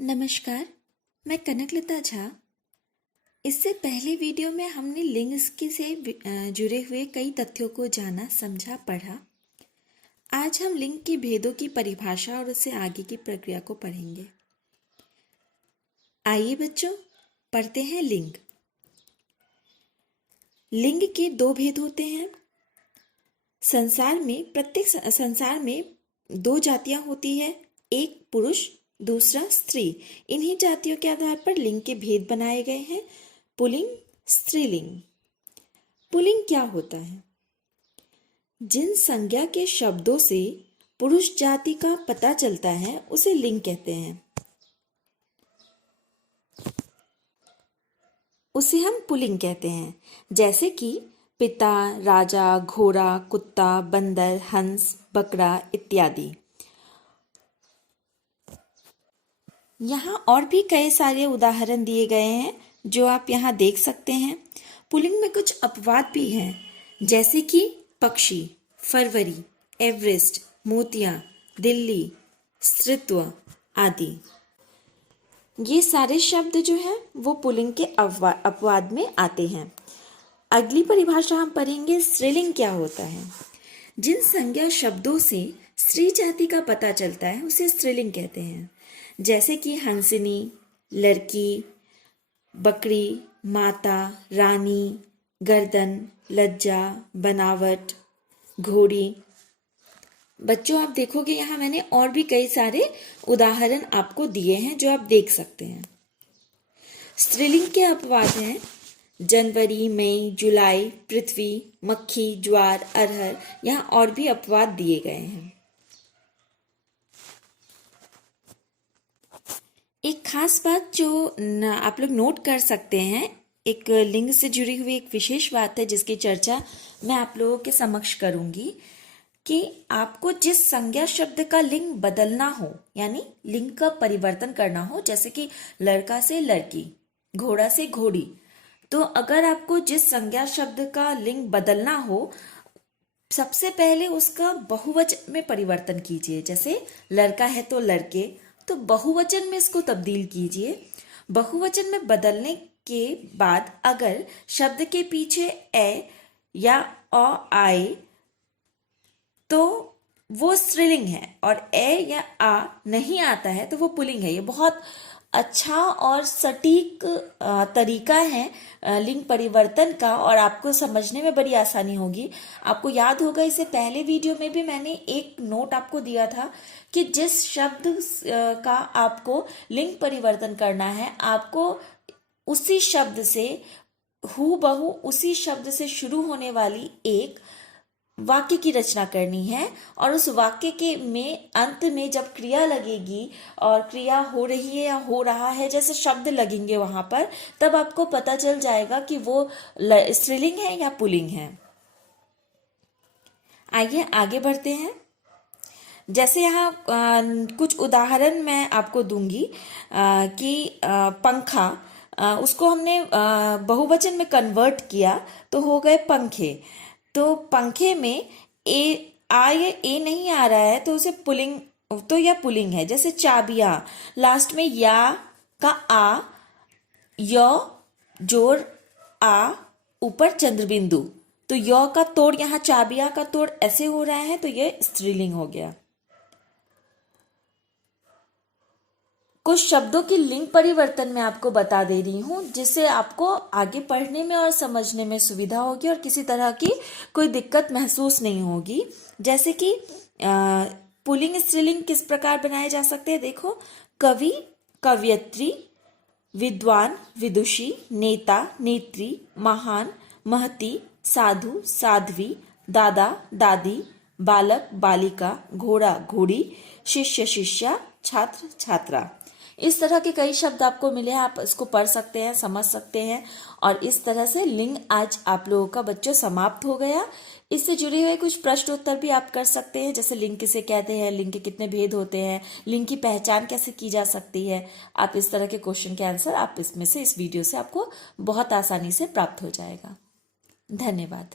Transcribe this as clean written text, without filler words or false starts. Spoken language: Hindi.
नमस्कार, मैं कनकलता झा। इससे पहले वीडियो में हमने लिंग से जुड़े हुए कई तथ्यों को जाना, समझा, पढ़ा। आज हम लिंग के भेदों की परिभाषा और उससे आगे की प्रक्रिया को पढ़ेंगे। आइए बच्चों, पढ़ते हैं लिंग। लिंग के दो भेद होते हैं। प्रत्येक संसार में दो जातियां होती है, एक पुरुष, दूसरा स्त्री। इन्हीं जातियों के आधार पर लिंग के भेद बनाए गए हैं। पुल्लिंग, स्त्रीलिंग। पुल्लिंग क्या होता है? जिन संज्ञा के शब्दों से पुरुष जाति का पता चलता है उसे लिंग कहते हैं, उसे हम पुल्लिंग कहते हैं। जैसे कि पिता, राजा, घोड़ा, कुत्ता, बंदर, हंस, बकरा इत्यादि। यहाँ और भी कई सारे उदाहरण दिए गए हैं जो आप यहाँ देख सकते हैं। पुल्लिंग में कुछ अपवाद भी हैं, जैसे कि पक्षी, फरवरी, एवरेस्ट, मोतिया, दिल्ली, स्त्रीत्व आदि। ये सारे शब्द जो हैं वो पुल्लिंग के अपवाद में आते हैं। अगली परिभाषा हम पढ़ेंगे, स्त्रीलिंग क्या होता है। जिन संज्ञा शब्दों से स्त्री जाति का पता चलता है उसे स्त्रीलिंग कहते हैं। जैसे कि हंसिनी, लड़की, बकरी, माता, रानी, गर्दन, लज्जा, बनावट, घोड़ी। बच्चों, आप देखोगे यहाँ मैंने और भी कई सारे उदाहरण आपको दिए हैं जो आप देख सकते हैं। स्त्रीलिंग के अपवाद हैं जनवरी, मई, जुलाई, पृथ्वी, मक्खी, ज्वार, अरहर। यहाँ और भी अपवाद दिए गए हैं। एक खास बात जो आप लोग नोट कर सकते हैं, एक लिंग से जुड़ी हुई एक विशेष बात है जिसकी चर्चा मैं आप लोगों के समक्ष करूंगी कि आपको जिस संज्ञा शब्द का लिंग बदलना हो, यानी लिंग का परिवर्तन करना हो, जैसे कि लड़का से लड़की, घोड़ा से घोड़ी, तो अगर आपको जिस संज्ञा शब्द का लिंग बदलना हो, सबसे पहले उसका बहुवचन में परिवर्तन कीजिए। जैसे लड़का है तो लड़के, तो बहुवचन में इसको तब्दील कीजिए। बहुवचन में बदलने के बाद अगर शब्द के पीछे ए या अ आए तो वो स्त्रीलिंग है, और ए या आ नहीं आता है तो वो पुल्लिंग है। ये बहुत अच्छा और सटीक तरीका है लिंग परिवर्तन का, और आपको समझने में बड़ी आसानी होगी। आपको याद होगा इससे पहले वीडियो में भी मैंने एक नोट आपको दिया था कि जिस शब्द का आपको लिंग परिवर्तन करना है, आपको उसी शब्द से हूबहू उसी शब्द से शुरू होने वाली एक वाक्य की रचना करनी है, और उस वाक्य के अंत में जब क्रिया लगेगी और क्रिया हो रही है या हो रहा है जैसे शब्द लगेंगे वहां पर, तब आपको पता चल जाएगा कि वो स्त्रीलिंग है या पुल्लिंग है। आइए आगे बढ़ते हैं। जैसे यहाँ कुछ उदाहरण मैं आपको दूंगी कि पंखा, उसको हमने बहुवचन में कन्वर्ट किया तो हो गए पंखे। तो पंखे में ए आ या ए नहीं आ रहा है तो उसे पुल्लिंग, तो यह पुल्लिंग है। जैसे चाबियां, लास्ट में या का आ, य जोर आ, ऊपर चंद्रबिंदु, तो य का तोड़ यहाँ चाबिया का तोड़ ऐसे हो रहा है तो यह स्त्रीलिंग हो गया। कुछ शब्दों की लिंग परिवर्तन मैं आपको बता दे रही हूं जिससे आपको आगे पढ़ने में और समझने में सुविधा होगी और किसी तरह की कोई दिक्कत महसूस नहीं होगी। जैसे कि पुल्लिंग स्त्रीलिंग किस प्रकार बनाए जा सकते हैं, देखो। कवि, कवयित्री, विद्वान, विदुषी, नेता, नेत्री, महान, महती, साधु, साध्वी, दादा, दादी, बालक, बालिका, घोड़ा, घोड़ी, शिष्य, शिष्या, छात्र, छात्रा। इस तरह के कई शब्द आपको मिले हैं, आप इसको पढ़ सकते हैं, समझ सकते हैं। और इस तरह से लिंग आज आप लोगों का बच्चों समाप्त हो गया। इससे जुड़े हुए कुछ प्रश्न उत्तर भी आप कर सकते हैं, जैसे लिंग किसे कहते हैं, लिंग के कितने भेद होते हैं, लिंग की पहचान कैसे की जा सकती है। आप इस तरह के क्वेश्चन के आंसर आप इसमें से इस वीडियो से आपको बहुत आसानी से प्राप्त हो जाएगा। धन्यवाद।